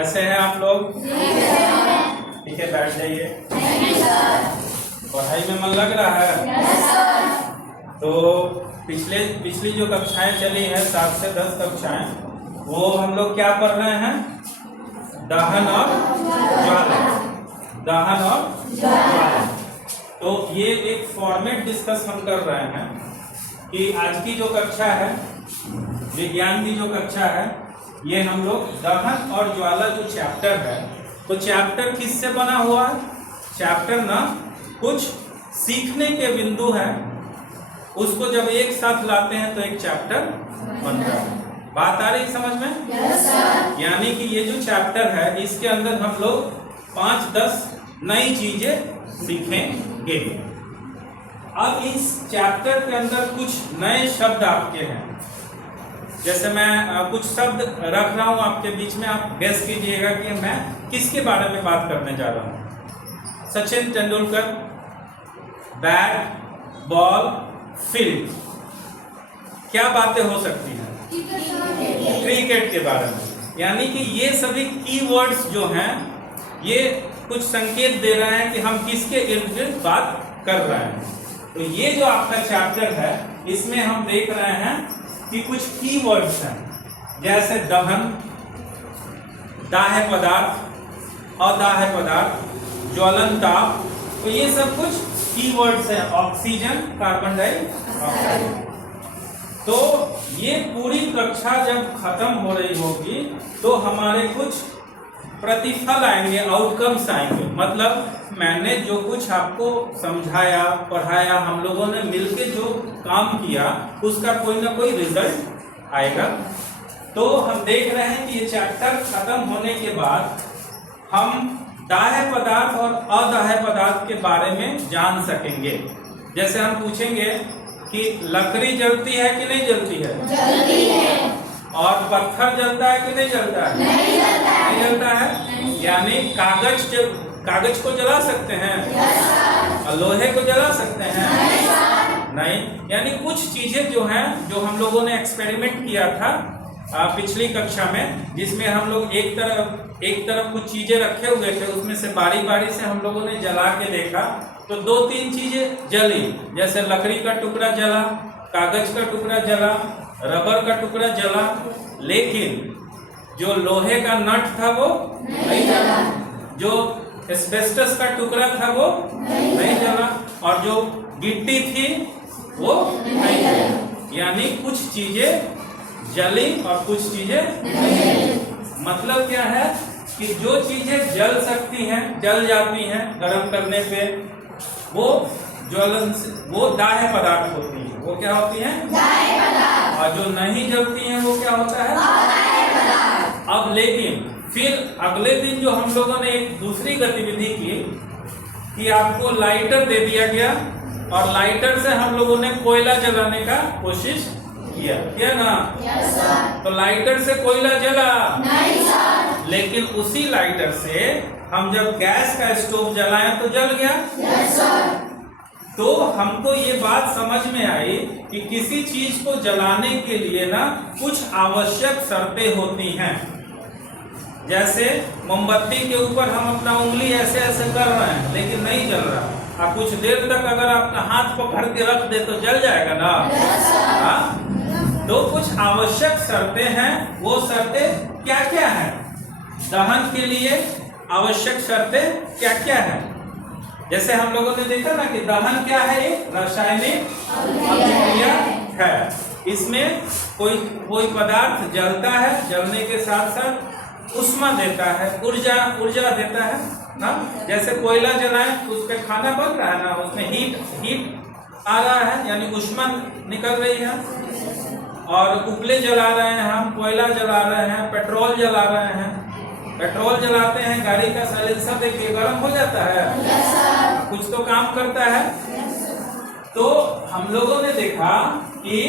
कैसे हैं आप लोग? ठीक है, बैठ जाइए। पढ़ाई में मन लग रहा है? तो पिछली जो कक्षाएं चली हैं 7 से 10 कक्षाएं, वो हम लोग क्या पढ़ रहे हैं? दहन और ज्वाला। दहन और ज्वाला। तो ये एक फॉर्मेट डिस्कस हम कर रहे हैं कि आज की जो कक्षा है, विज्ञान की जो कक्षा है, ये हम लोग दहन और ज्वाला जो चैप्टर है, तो चैप्टर किससे बना हुआ है? चैप्टर ना कुछ सीखने के बिंदु है, उसको जब एक साथ लाते हैं तो एक चैप्टर बनता है। बात आ रही समझ में? yes, यानी कि ये जो चैप्टर है, इसके अंदर हम लोग 5-10 नई चीजें सीखेंगे। अब इस चैप्टर के अंदर कुछ नए शब्द आपके हैं। जैसे मैं कुछ शब्द रख रहा हूं आपके बीच में, आप गेस कीजिएगा कि मैं किसके बारे में बात करने जा रहा हूं। Sachin Tendulkar, bat, ball, field, क्या बातें हो सकती हैं? क्रिकेट के बारे में। यानी कि ये सभी कीवर्ड्स जो हैं, ये कुछ संकेत दे रहे हैं कि हम किसके इर्द गिर्द बात कर रहे हैं। तो ये जो आपका चैप्टर है, इसमें हम देख रहे हैं कि कुछ कीवर्ड्स हैं, जैसे दहन, दाह्य पदार्थ, अदाह्य पदार्थ, ज्वलन ताप, तो ये सब कुछ कीवर्ड्स हैं। Oxygen, carbon dioxide. तो ये पूरी कक्षा जब खत्म हो रही होगी तो हमारे कुछ प्रतिफल आएंगे, आउटकम्स आएंगे। मतलब मैंने जो कुछ आपको समझाया, पढ़ाया, हम लोगों ने मिलके जो काम किया, उसका कोई ना कोई रिजल्ट आएगा। तो हम देख रहे हैं कि ये चैप्टर खत्म होने के बाद हम दाह्य पदार्थ और अदाह्य पदार्थ के बारे में जान सकेंगे। जैसे हम पूछेंगे कि लकड़ी जलती है कि नहीं जलती है? जलती है। और पत्थर जलता है कि नहीं जलता है? नहीं जलता है। नहीं जलता है। यानी कागज को जला सकते हैं? और लोहे को जला सकते हैं? नहीं। यानी कुछ चीजें जो हैं, जो हम लोगों ने एक्सपेरिमेंट किया था पिछली कक्षा में, जिसमें हम लोग एक तरफ कुछ चीजें रखे हुए थे, उसमें से बारी बारी से हम लोगों ने जला के देखा, तो 2-3 चीजें जली। जैसे लकड़ी का टुकड़ा जला, कागज का टुकड़ा जला, रबर का टुकड़ा जला, लेकिन जो लोहे का नट था वो नहीं जला, जो एस्बेस्टस का टुकड़ा था वो नहीं जला, और जो गिट्टी थी वो नहीं जला। यानी कुछ चीजें जली और कुछ चीजें नहीं जली। मतलब क्या है कि जो चीजें जल सकती हैं, जल जाती हैं गर्म करने पे, वो ज्वलन से, वो दाह्य पदार्थ होती है। वो क्या होती हैं? दाह्य पदार्थ। और जो नहीं जलती हैं वो क्या होता है? अदाह्य पदार्थ। अब लेकिन फिर अगले दिन जो हम लोगों ने एक दूसरी गतिविधि की कि आपको लाइटर दे दिया गया, और लाइटर से हम लोगों ने कोयला जलाने का कोशिश किया ना? Yes sir. तो लाइटर से कोयला जला? नहीं सर। लेकिन उसी लाइटर से हम जब गैस का स्टोव जलाएं तो जल गया? Yes sir. तो हमको ये बात समझ में आई कि किसी चीज को जलाने के लिए ना कुछ आवश्यक शर्तें होती हैं। जैसे मोमबत्ती के ऊपर हम अपना उंगली ऐसे ऐसे कर रहे हैं, लेकिन नहीं जल रहा, और कुछ देर तक अगर अपना हाथ पकड़ के रख दे तो जल जाएगा ना? हाँ? तो कुछ आवश्यक शर्तें हैं। वो शर्तें क्या क्या हैं? दहन के लिए आवश्यक शर्तें क्या क्या हैं? जैसे हम लोगों ने देखा ना कि दहन क्या है? एक रासायनिक अभिक्रिया है। इसमें कोई पदार्थ जलता है, जलने के साथ साथ ऊष्मा देता है, ऊर्जा देता है ना। जैसे कोयला जलाएं तो उस पर खाना बन रहा है ना, उसमें हीट आ रहा है, यानी ऊष्मा निकल रही है। और उपले जला रहे हैं हम, कोयला जला रहे हैं, पेट्रोल जला रहे हैं। पेट्रोल जलाते हैं, गाड़ी का साइलेंसर देखिए गर्म हो जाता है, कुछ तो काम करता है। तो हम लोगों ने देखा कि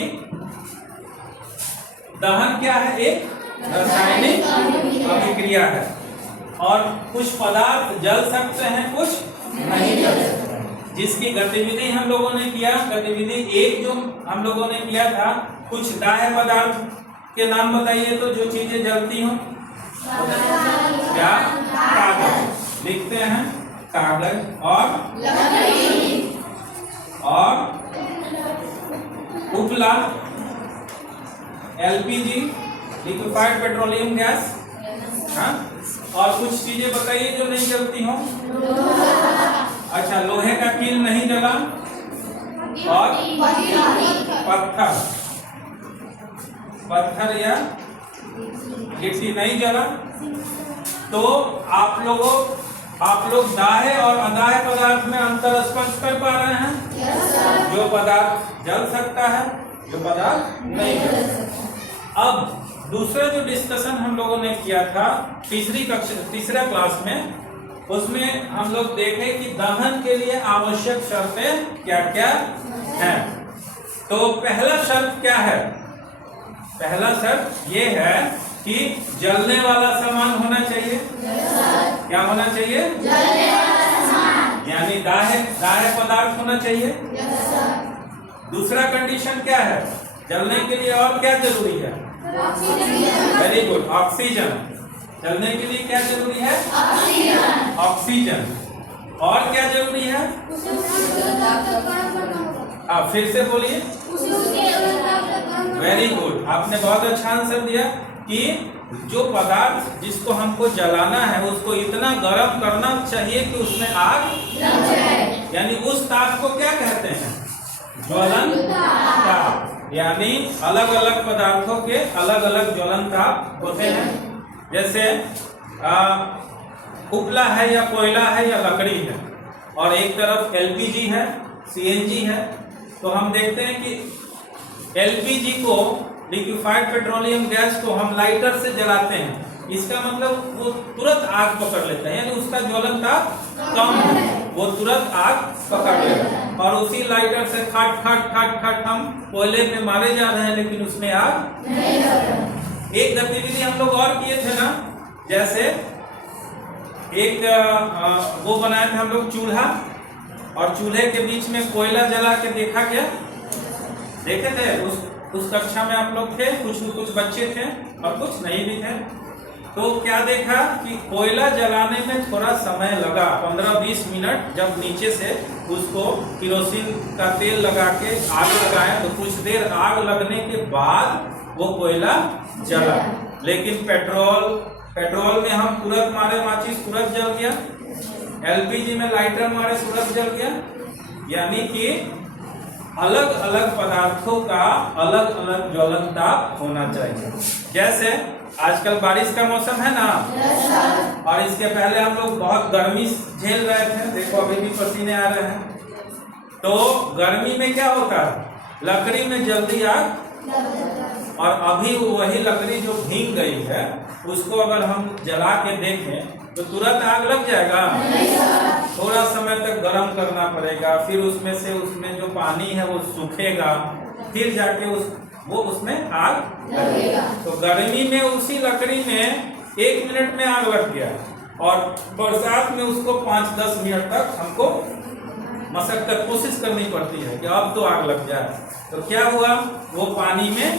दहन क्या है? एक रासायनिक अभिक्रिया है, और कुछ पदार्थ जल सकते हैं, कुछ नहीं जल सकते हैं। जिसकी गतिविधि हम लोगों ने किया, गतिविधि 1 जो हम लोगों ने किया था, कुछ दाह्य पदार्थ के नाम बताइए तो जो चीजें जलती हों। क्या? कागज। लिखते हैं कागज और उपला एलपीजी लिक्विफाइड पेट्रोलियम गैस। हाँ, और कुछ चीजें बताइए जो नहीं जलती हो। अच्छा, लोहे का कील नहीं जला और पत्थर या गिट्टी नहीं जला। तो आप लोग दाहे और अदाहे पदार्थ में अंतर स्पष्ट कर पा रहे हैं? जो पदार्थ जल सकता है, जो पदार्थ नहीं जल सकता। अब दूसरा जो डिस्कशन हम लोगों ने किया था तीसरा क्लास में, उसमें हम लोग देखे कि दहन के लिए आवश्यक शर्तें क्या क्या हैं। तो पहला शर्त क्या है? पहला शर्त ये है कि जलने वाला सामान होना चाहिए। क्या होना चाहिए? जलने वाला सामान, यानी दाह्य पदार्थ होना चाहिए। दूसरा कंडीशन क्या है? जलने के लिए और क्या जरूरी है? Very good, oxygen. जलने के लिए क्या जरूरी है? ऑक्सीजन। और क्या जरूरी है? आप फिर से बोलिए। वेरी गुड, आपने बहुत अच्छा आंसर दिया कि जो पदार्थ जिसको हमको जलाना है उसको इतना गर्म करना चाहिए कि उसमें आग लग जाए। यानी उस ताप को क्या कहते हैं? ज्वलन ताप। यानी अलग अलग पदार्थों के अलग अलग ज्वलन ताप होते हैं। जैसे उपला है या कोयला है या लकड़ी है, और एक तरफ एलपीजी है, सीएनजी है। तो हम देखते हैं कि एलपीजी को, लिक्विफाइड पेट्रोलियम गैस को हम लाइटर से जलाते हैं। इसका मतलब वो तुरंत आग पकड़ लेता है, यानी उसका ज्वलन ताप कम है, वो तुरंत आग पकड़ लेगा। और उसी लाइटर से खट खट खट खट हम कोयले में मारे जा रहे हैं, लेकिन उसमें आग नहीं लग रहा। एक गतिविधि हम लोग और किए थे ना, जैसे एक वो बनाए थे हम लोग चूल्हा, और चूल्हे के बीच में कोयला जला के देखा क्या? देखे थे? उस कक्षा में आप लोग थे, कुछ बच्चे थे और कुछ नहीं भी थे। तो क्या देखा कि कोयला जलाने में थोड़ा समय लगा, 15-20 मिनट। जब नीचे से उसको किरोसिन का तेल लगा के आग लगाए तो कुछ देर आग लगने के बाद वो कोयला जला। लेकिन पेट्रोल में हम तुरंत मारे माचिस, तुरंत जल गया। एलपीजी में लाइटर मारे, तुरंत जल गया। यानी कि अलग अलग पदार्थों का अलग अलग ज्वलन ताप होना चाहिए। जैसे आजकल बारिश का मौसम है ना, और इसके पहले हम लोग बहुत गर्मी झेल रहे थे। देखो अभी भी पसीने आ रहे हैं। तो गर्मी में क्या होता है? लकड़ी में जल्दी आग, और अभी वही लकड़ी जो भीग गई है उसको अगर हम जला के देखें तो तुरंत आग लग जाएगा? थोड़ा समय तक गर्म करना पड़ेगा, फिर उसमें जो पानी है वो सूखेगा, फिर जाके उसमें आग लगेगा। तो गर्मी में उसी लकड़ी में 1 मिनट में आग लग गया, और बरसात में उसको 5-10 मिनट तक हमको मशक्कत कोशिश करनी पड़ती है कि अब तो आग लग जाए। तो क्या हुआ? वो पानी में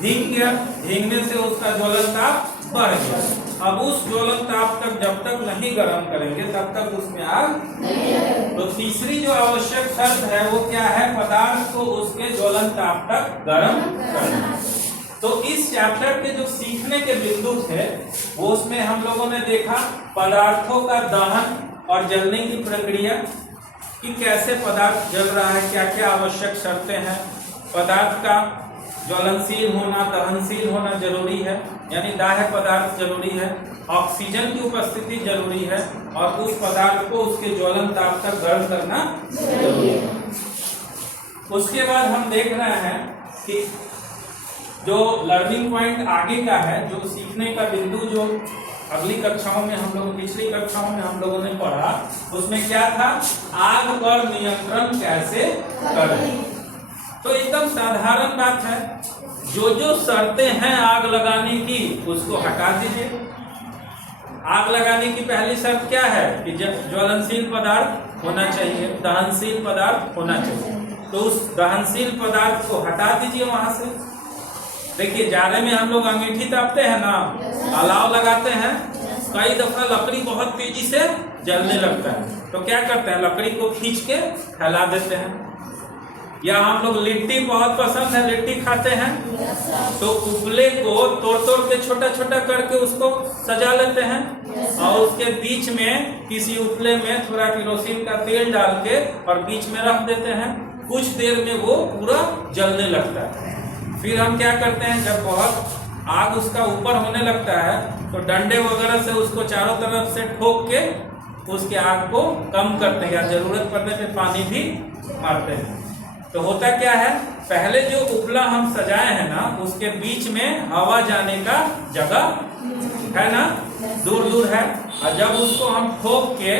भीग गया, भीगने से उसका ज्वलन ताप बढ़ गया। अब उस ज्वलन ताप तक जब तक नहीं गर्म करेंगे तब तक उसमें आग नहीं लगेगी। तो तीसरी जो आवश्यक शर्त है वो क्या है? पदार्थ को उसके ज्वलन ताप तक गर्म करना। तो इस चैप्टर के जो सीखने के बिंदु थे वो उसमें हम लोगों ने देखा पदार्थों का दहन और जलने की प्रक्रिया, कि कैसे पदार्थ जल रहा है, क्या क्या आवश्यक शर्तें हैं। पदार्थ का ज्वलनशील होना, दहनशील होना जरूरी है, यानी दाह्य पदार्थ जरूरी है। ऑक्सीजन की उपस्थिति जरूरी है, और उस पदार्थ को उसके ज्वलन ताप तक गर्म करना जरूरी है। उसके बाद हम देख रहे हैं कि जो लर्निंग पॉइंट आगे का है, जो सीखने का बिंदु, जो अगली कक्षाओं में हम लोग, पिछली कक्षाओं में हम लोगों ने पढ़ा, उसमें क्या था? आग पर नियंत्रण कैसे करें। तो एकदम साधारण बात है, जो शर्तें हैं आग लगाने की उसको हटा दीजिए। आग लगाने की पहली शर्त क्या है? कि ज्वलनशील पदार्थ होना चाहिए, दहनशील पदार्थ होना चाहिए। तो उस दहनशील पदार्थ को हटा दीजिए वहां से। देखिए जाड़े में हम लोग अंगीठी तापते हैं ना, अलाव लगाते हैं, कई दफा लकड़ी बहुत तेजी से जलने लगता है, तो क्या करते हैं लकड़ी को खींच के फैला देते हैं। या हम लोग लिट्टी बहुत पसंद है, लिट्टी खाते हैं, तो उपले को तोड़ तोड़ के छोटा छोटा करके उसको सजा लेते हैं और उसके बीच में किसी उपले में थोड़ा केरोसिन का तेल डाल के और बीच में रख देते हैं। कुछ देर में वो पूरा जलने लगता है। फिर हम क्या करते हैं, जब बहुत आग उसका ऊपर होने लगता है तो डंडे वगैरह से उसको चारों तरफ से ठोक के उसके आग को कम करते हैं, या जरूरत पड़ने पे पानी भी मारते हैं। तो होता क्या है, पहले जो उपला हम सजाए हैं ना, उसके बीच में हवा जाने का जगह है ना, दूर दूर है, और जब उसको हम ठोक के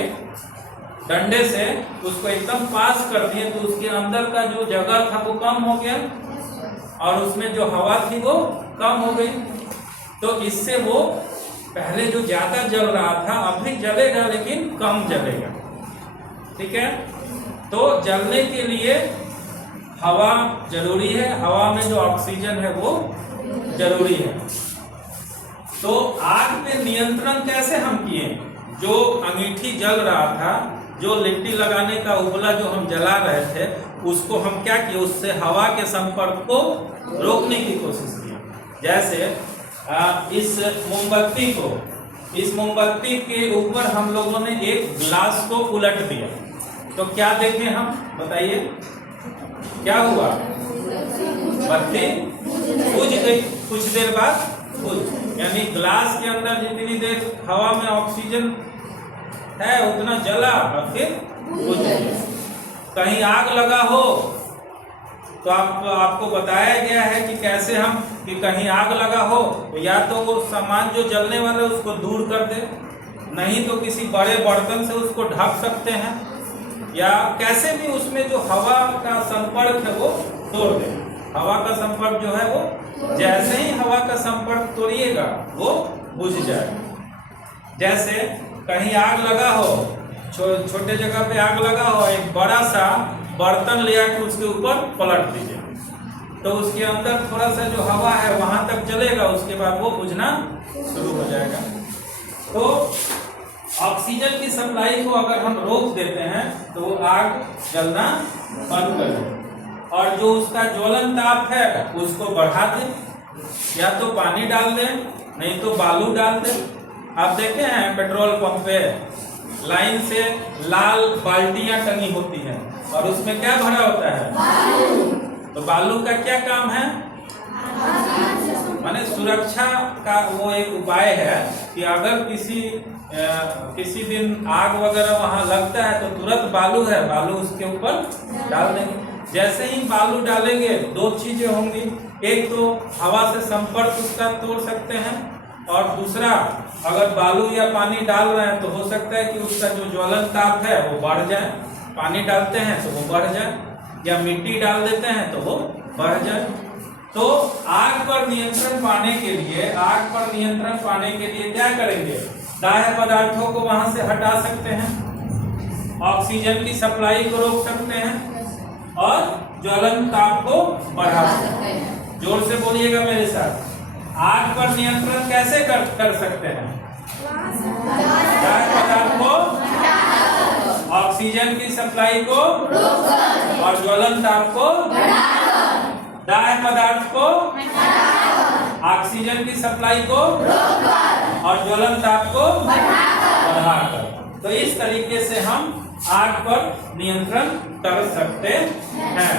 डंडे से उसको एकदम पास कर दिए तो उसके अंदर का जो जगह था वो कम हो गया और उसमें जो हवा थी वो कम हो गई। तो इससे वो पहले जो ज्यादा जल रहा था अभी जलेगा लेकिन कम जलेगा। ठीक है, तो जलने के लिए हवा जरूरी है, हवा में जो ऑक्सीजन है वो जरूरी है। तो आग पे नियंत्रण कैसे हम किए, जो अंगीठी जल रहा था, जो लिट्टी लगाने का उपला जो हम जला रहे थे, उसको हम क्या किए, उससे हवा के संपर्क को रोकने की कोशिश की। जैसे इस मोमबत्ती के ऊपर हम लोगों ने एक ग्लास को उलट दिया, तो क्या देखें हम, बताइए क्या हुआ, बत्ती बुझ गई, कुछ देर बाद बुझ, यानी ग्लास के अंदर जितनी देर हवा में ऑक्सीजन है उतना जला और फिर बुझ गया। कहीं आग लगा हो तो आपको बताया गया है कि कैसे हम, कि कहीं आग लगा हो तो या तो वो सामान जो जलने वाला है उसको दूर कर दे, नहीं तो किसी बड़े बर्तन से उसको ढक सकते हैं, या कैसे भी उसमें जो हवा का संपर्क है वो तोड़ दे। हवा का संपर्क जो है वो, जैसे ही हवा का संपर्क तोड़िएगा वो बुझ जाएगा। जैसे कहीं आग लगा हो, छोटे जगह पे आग लगा हो, एक बड़ा सा बर्तन ले आके उसके ऊपर पलट दीजिए, तो उसके अंदर थोड़ा सा जो हवा है वहां तक चलेगा, उसके बाद वो बुझना शुरू हो जाएगा। तो ऑक्सीजन की सप्लाई को अगर हम रोक देते हैं तो वो आग जलना बंद कर दें, और जो उसका ज्वलन ताप है उसको बढ़ा दें, या तो पानी डाल दें नहीं तो बालू डाल दें। आप देखे हैं पेट्रोल पंप पे लाइन से लाल बाल्टियां टंगी होती हैं और उसमें क्या भरा होता है, तो बालू का क्या काम है, माने सुरक्षा का वो एक उपाय है कि अगर किसी दिन आग वगैरह वहां लगता है तो तुरंत बालू है, बालू उसके ऊपर डाल देंगे। जैसे ही बालू डालेंगे दो चीजें होंगी, एक तो हवा से संपर्क उसका तोड़ सकते हैं, और दूसरा अगर बालू या पानी डाल रहे हैं तो हो सकता है कि उसका जो ज्वलन ताप है वो बढ़ जाए, पानी डालते हैं तो वो बढ़ जाए, या मिट्टी डाल देते हैं तो वो बढ़ जाए। तो आग पर नियंत्रण पाने के लिए क्या करेंगे, दाह्य पदार्थों को वहां से हटा सकते हैं, ऑक्सीजन की सप्लाई को रोक सकते हैं और ज्वलन ताप को बढ़ा सकते हैं। जोर से बोलिएगा मेरे साथ, आग पर नियंत्रण कैसे कर सकते हैं, दाह्य पदार्थ को, ऑक्सीजन की सप्लाई को और ज्वलन ताप को, दाह्य पदार्थ को, ऑक्सीजन की सप्लाई को और ज्वलन ताप को बढ़ाकर। तो इस तरीके से हम आग पर नियंत्रण कर सकते हैं।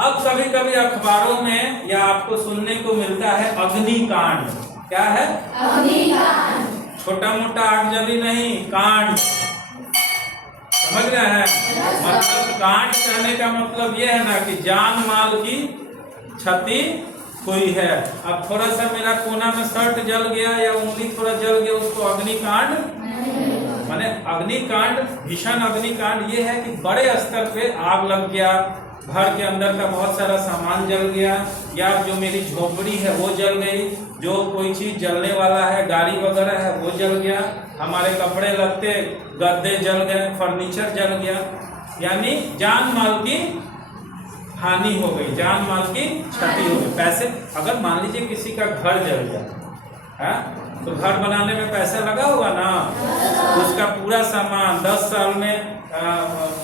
अब कभी कभी अखबारों में या आपको सुनने को मिलता है अग्निकांड। क्या है, अग्निकांड, छोटा मोटा आगजनी नहीं, कांड, समझ रहे हैं, मतलब कांड कहने का मतलब ये है ना कि जान माल की क्षति हुई है। अब थोड़ा सा मेरा कोना में शर्ट जल गया या उंगली थोड़ा जल गया, उसको अग्निकांड माने, अग्निकांड, भीषण अग्निकांड ये है कि बड़े स्तर पे आग लग गया, घर के अंदर का बहुत सारा सामान जल गया, या जो मेरी झोपड़ी है वो जल गई, जो कोई चीज जलने वाला है, गाड़ी वगैरह है वो जल गया, हमारे कपड़े लत्ते गद्दे जल गए, फर्नीचर जल गया, यानी जान माल की हानि हो गई, जान माल की क्षति हो गई। पैसे, अगर मान लीजिए किसी का घर जल जाए है, तो घर बनाने में पैसा लगा हुआ ना, उसका पूरा सामान 10 साल में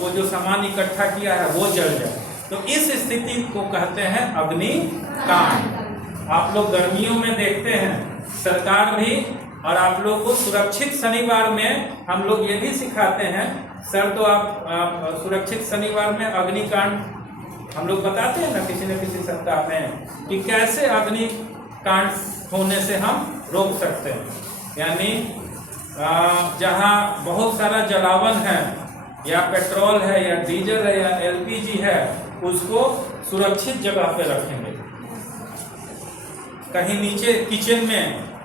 वो जो सामान इकट्ठा किया है वो जल जाए, तो इस स्थिति को कहते हैं अग्निकांड। आप लोग गर्मियों में देखते हैं, सरकार भी और आप लोग को सुरक्षित शनिवार में हम लोग ये भी सिखाते हैं सर, तो आप सुरक्षित शनिवार में अग्निकांड हम लोग बताते हैं ना किसी न किसी सप्ताह में, कि कैसे अग्निकांड होने से हम रोक सकते हैं। यानी जहाँ बहुत सारा जलावन है, या पेट्रोल है, या डीजल है, या एलपीजी है, उसको सुरक्षित जगह पे रखेंगे। कहीं नीचे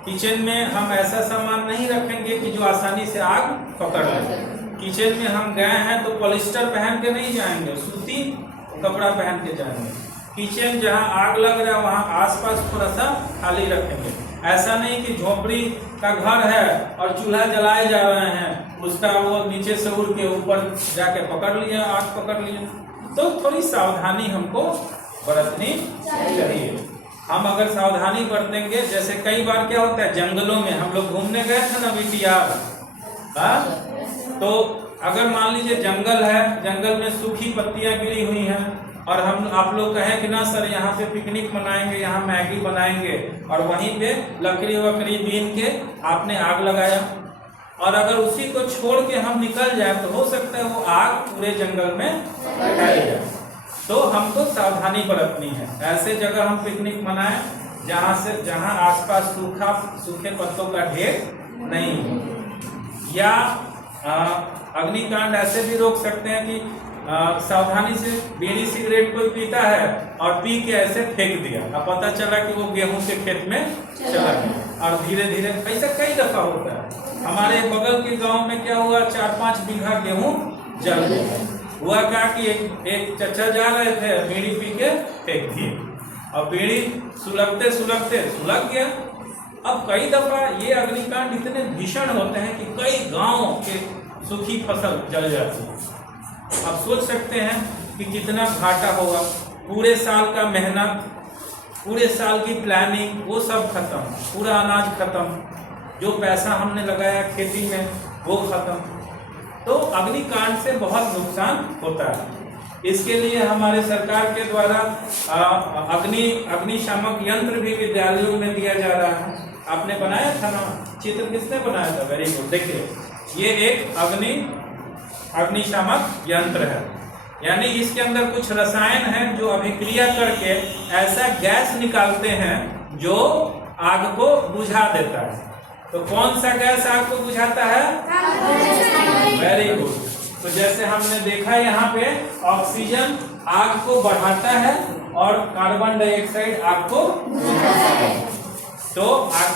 किचन में हम ऐसा सामान नहीं रखेंगे कि जो आसानी से आग पकड़ ले। किचन में हम गए हैं तो पॉलिस्टर पहन के नहीं जाएंगे, सूती कपड़ा पहन के जाएंगे। किचन जहाँ आग लग रहा है वहाँ आसपास थोड़ा सा खाली रखेंगे। ऐसा नहीं कि झोपड़ी का घर है और चूल्हा जलाए जा रहे हैं, उसका वो नीचे से उड़ के ऊपर जाके पकड़ लिया, आग पकड़ लिया। तो थोड़ी सावधानी हमको बरतनी चाहिए। हम अगर सावधानी बरतेंगे, जैसे कई बार क्या होता है जंगलों में, हम लोग घूमने गए थे ना बिटियार, तो अगर मान लीजिए जंगल है, जंगल में सूखी पत्तियां गिरी हुई हैं, और आप लोग कहें कि ना सर यहाँ पे पिकनिक मनाएंगे, यहाँ मैगी बनाएंगे, और वहीं पे लकड़ी वकड़ी बीन के आपने आग लगाया, और अगर उसी को छोड़ के हम निकल जाए तो हो सकता है वो आग पूरे जंगल में फैल जाए। तो हमको सावधानी बरतनी है। ऐसे जगह हम पिकनिक मनाएं जहाँ आसपास सूखे पत्तों का ढेर नहीं हो। या अग्निकांड ऐसे भी रोक सकते हैं कि सावधानी से बीड़ी सिगरेट कोई पीता है और पी के ऐसे फेंक दिया, अब पता चला कि वो गेहूं के खेत में चला गया, और धीरे धीरे ऐसा कई दफा होता है। हमारे बगल के गांव में क्या हुआ, 4-5 बीघा गेहूं जल गया। हुआ क्या कि एक चचा जा रहे थे, बीड़ी पी के फेंक दिए, और बीड़ी सुलगते सुलगते सुलग गया। अब कई दफा ये अग्निकांड इतने भीषण होते हैं कि कई गांव के सूखी फसल जल जाती है। आप सोच सकते हैं कि कितना घाटा होगा, पूरे साल का मेहनत, पूरे साल की प्लानिंग, वो सब खत्म, पूरा अनाज खत्म, जो पैसा हमने लगाया खेती में वो खत्म। तो अग्निकांड से बहुत नुकसान होता है। इसके लिए हमारे सरकार के द्वारा अग्निशामक यंत्र भी विद्यालयों में दिया जा रहा है। आपने बनाया था ना, चित्र किसने बनाया था? Very good. देखिए, ये एक अग्निशामक यंत्र है, यानी इसके अंदर कुछ रसायन है जो अभिक्रिया करके ऐसा गैस निकालते हैं जो आग को बुझा देता है। तो कौन सा गैस आग को बुझाता है? Very good. तो जैसे हमने देखा यहाँ पे ऑक्सीजन आग को बढ़ाता है और कार्बन डाइऑक्साइड आग को बुझाता है। तो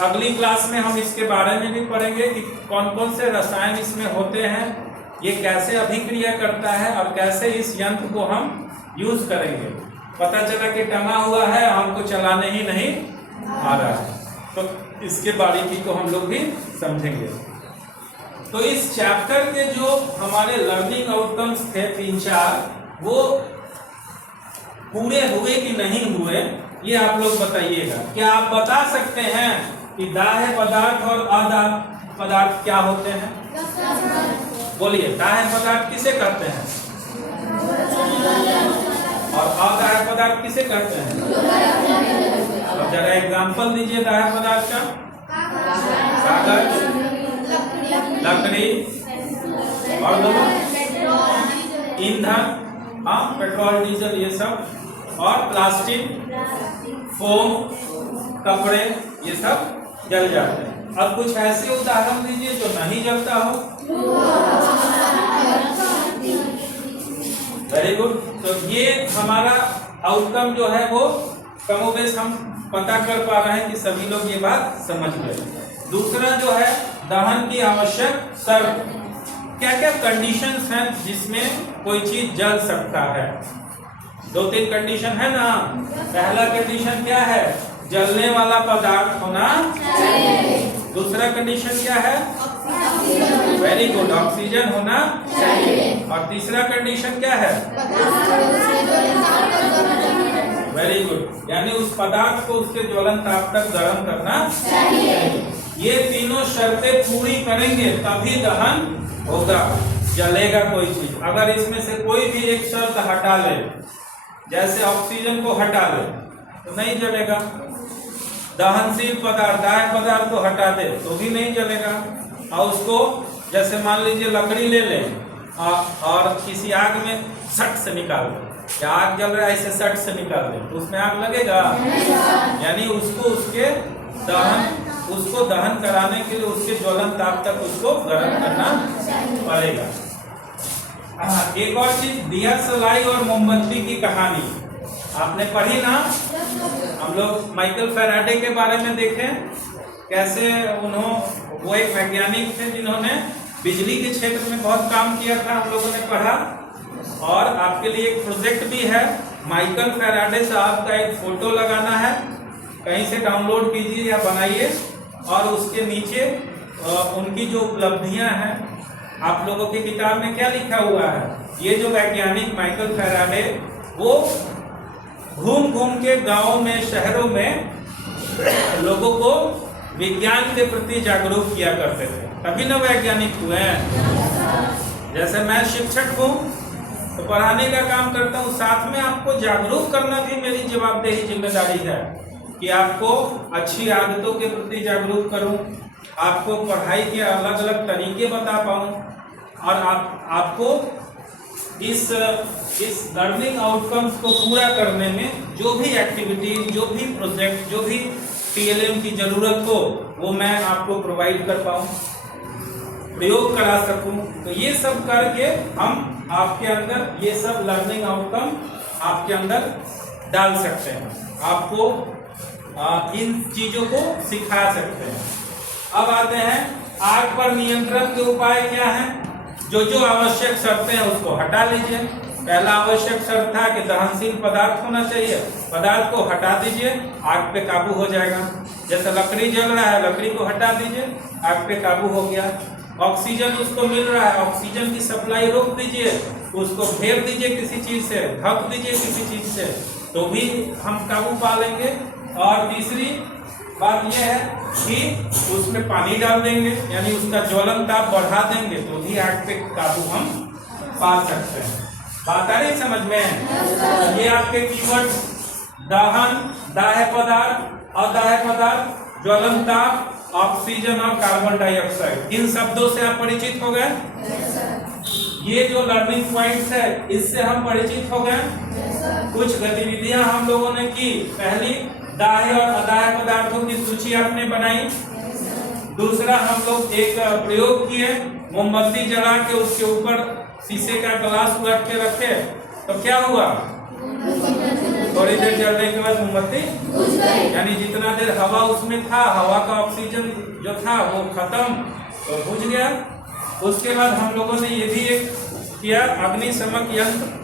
अगली क्लास में हम इसके बारे में भी पढ़ेंगे कि कौन कौन से रसायन इसमें होते हैं, ये कैसे अभिक्रिया करता है, और कैसे इस यंत्र को हम यूज करेंगे। पता चला कि टंगा हुआ है, हमको चलाने ही नहीं आ रहा है, तो इसके बारीकी को हम लोग भी समझेंगे। तो इस चैप्टर के जो हमारे लर्निंग आउटकम्स थे 3-4, वो पूरे हुए कि नहीं हुए, ये आप लोग बताइएगा। क्या आप बता सकते हैं कि दाह्य पदार्थ और अदाह्य पदार्थ क्या होते हैं? बोलिए, दाह्य पदार्थ किसे कहते हैं और अदाह्य पदार्थ किसे कहते हैं? और जरा एग्जाम्पल दीजिए दाह्य पदार्थ का। कागज, लकड़ी, और ईंधन, पेट्रोल डीजल ये सब, और प्लास्टिक, फोम, कपड़े, ये सब जल जाते हैं। अब कुछ ऐसे उदाहरण दीजिए जो नहीं जलता हो। Very good. तो ये हमारा आउटकम जो है वो कमोबेश हम पता कर पा रहे हैं कि सभी लोग ये बात समझ गए। दूसरा जो है दहन की आवश्यक शर्त, क्या क्या कंडीशंस हैं जिसमें कोई चीज जल सकता है? 2-3 कंडीशन है ना। पहला कंडीशन क्या है? जलने वाला पदार्थ होना चाहिए। दूसरा दूसरा कंडीशन क्या है? वेरी गुड, ऑक्सीजन होना चाहिए। और तीसरा कंडीशन क्या है? वेरी गुड, यानी उस पदार्थ को उसके ज्वलन ताप तक गर्म करना चाहिए। ये तीनों शर्तें पूरी करेंगे तभी दहन होगा, जलेगा कोई चीज। अगर इसमें से कोई भी एक शर्त हटा ले, जैसे ऑक्सीजन को हटा ले, तो नहीं जलेगा। दहनशील पदार्थ, दाह्य पदार्थ को हटा दे तो भी नहीं जलेगा। और उसको जैसे मान लीजिए लकड़ी ले लें और किसी आग में सट से निकाल दें, या आग जल रहा है ऐसे सट से निकाल दें, तो उसमें आग लगेगा? यानी उसको उसको दहन कराने के लिए उसके ज्वलन ताप तक उसको गर्म करना पड़ेगा। एक और चीज, दिया सलाई और मोमबत्ती की कहानी आपने पढ़ी ना? हम लोग माइकल फैराडे के बारे में देखें, कैसे वो एक वैज्ञानिक थे जिन्होंने बिजली के क्षेत्र में बहुत काम किया था, हम लोगों ने पढ़ा। और आपके लिए एक प्रोजेक्ट भी है, माइकल फैराडे साहब का एक फोटो लगाना है, कहीं से डाउनलोड कीजिए या बनाइए, और उसके नीचे उनकी जो उपलब्धियां हैं, आप लोगों की किताब में क्या लिखा हुआ है? ये जो वैज्ञानिक माइकल फैराडे, वो घूम घूम के गाँव में, शहरों में लोगों को विज्ञान के प्रति जागरूक किया करते थे, तभी न वैज्ञानिक हुए हैं। जैसे मैं शिक्षक हूँ तो पढ़ाने का काम करता हूँ, साथ में आपको जागरूक करना भी मेरी जवाबदेही, जिम्मेदारी है कि आपको अच्छी आदतों के प्रति जागरूक करूँ, आपको पढ़ाई के अलग अलग तरीके बता पाऊँ, और आपको इस लर्निंग आउटकम्स को पूरा करने में जो भी एक्टिविटी, जो भी प्रोजेक्ट, जो भी टीएलएम की जरूरत हो, वो मैं आपको प्रोवाइड कर पाऊँ, प्रयोग करा सकूं। तो ये सब करके हम आपके अंदर ये सब लर्निंग आउटकम आपके अंदर डाल सकते हैं, आपको इन चीजों को सिखा सकते हैं। अब आते हैं आग पर नियंत्रण के उपाय क्या हैं? जो आवश्यक शर्तें हैं उसको हटा लीजिए। पहला आवश्यक शर्त था कि दहनशील पदार्थ होना चाहिए, पदार्थ को हटा दीजिए, आग पे काबू हो जाएगा। जैसे लकड़ी जल रहा है, लकड़ी को हटा दीजिए, आग पे काबू हो गया। ऑक्सीजन उसको मिल रहा है, ऑक्सीजन की सप्लाई रोक दीजिए, उसको घेर दीजिए किसी चीज से, ढक दीजिए किसी चीज से, तो भी हम काबू पा लेंगे। और तीसरी बात यह है कि उसमें पानी डाल देंगे, यानी उसका ज्वलन ताप बढ़ा देंगे, तो भी आग पे काबू हम पा सकते हैं। बात आ रही समझ में? ये आपके कीवर्ड्स दहन, दाह्य पदार्थ, अदाह्य पदार्थ, ज्वलन ताप, ऑक्सीजन और कार्बन डाइऑक्साइड, इन शब्दों से आप परिचित हो गए? ये जो लर्निंग पॉइंट्स है, इससे हम परिचित हो गए। कुछ गतिविधियां हम लोगों ने की। पहली, दाह्य और अदाह्य पदार्थों की सूची आपने बनाई। दूसरा, हम लोग एक प्रयोग किए, मोमबत्ती जला के उसके ऊपर शीशे का ग्लास रख के रखे, तो क्या हुआ? थोड़ी देर जलने के बाद मोमबत्ती बुझ गई, यानी जितना देर हवा उसमें था, हवा का ऑक्सीजन जो था वो खत्म, तो बुझ गया। उसके बाद हम लोगों ने ये भी एक किया, अग्निशमक यंत्र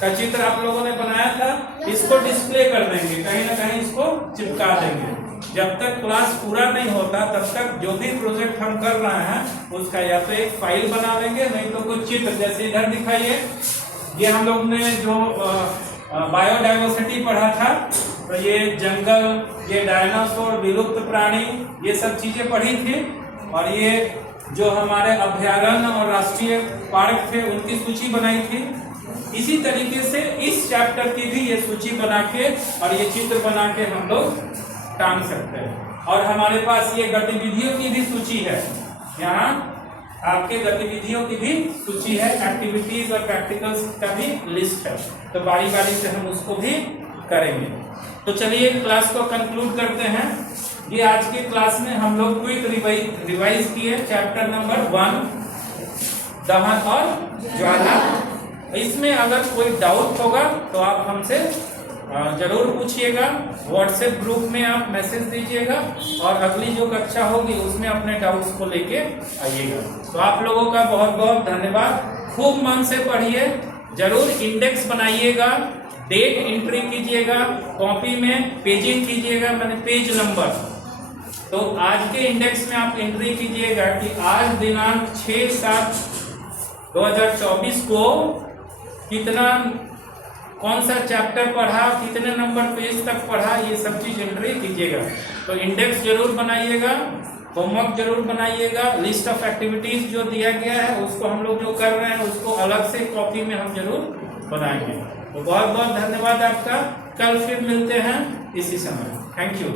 का चित्र आप लोगों ने बनाया था, इसको डिस्प्ले कर देंगे, कहीं ना कहीं इसको चिपका देंगे। जब तक क्लास पूरा नहीं होता तब तक जो भी प्रोजेक्ट हम कर रहे हैं उसका या तो एक फाइल बना लेंगे, नहीं तो कुछ चित्र, जैसे इधर दिखाइए, ये हम लोग ने जो बायोडाइवर्सिटी पढ़ा था, तो ये जंगल, ये डायनासोर, विलुप्त प्राणी, ये सब चीजें पढ़ी थी। और ये जो हमारे अभ्यारण्य और राष्ट्रीय पार्क थे उनकी सूची बनाई थी। इसी तरीके से इस चैप्टर की भी ये सूची बना के और ये चित्र बना के हम लोग टांग सकते हैं। और हमारे पास ये गतिविधियों की भी सूची है, यहाँ आपके गतिविधियों की भी सूची है, एक्टिविटीज और प्रैक्टिकल्स का भी लिस्ट है, तो बारी बारी से हम उसको भी करेंगे। तो चलिए क्लास को कंक्लूड करते हैं। ये आज की क्लास में हम लोग क्विक रिवाइज किए चैप्टर नंबर 1, दहन और ज्वाला। इसमें अगर कोई डाउट होगा तो आप हमसे जरूर पूछिएगा, व्हाट्सएप ग्रुप में आप मैसेज दीजिएगा, और अगली जो कक्षा होगी उसमें अपने डाउट्स को लेके आइएगा। तो आप लोगों का बहुत बहुत धन्यवाद। खूब मन से पढ़िए, जरूर इंडेक्स बनाइएगा, डेट एंट्री कीजिएगा, कॉपी में पेजिंग कीजिएगा, मैंने पेज नंबर, तो आज के इंडेक्स में आप एंट्री कीजिएगा कि आज दिनांक 6/7/2024 को कितना, कौन सा चैप्टर पढ़ा, कितने नंबर पेज तक पढ़ा, ये सब चीज एंट्री कीजिएगा। तो इंडेक्स जरूर बनाइएगा, होमवर्क जरूर बनाइएगा, लिस्ट ऑफ एक्टिविटीज जो दिया गया है उसको हम लोग जो कर रहे हैं उसको अलग से कॉपी में हम जरूर बनाएंगे। तो बहुत बहुत धन्यवाद आपका, कल फिर मिलते हैं इसी समय। Thank you.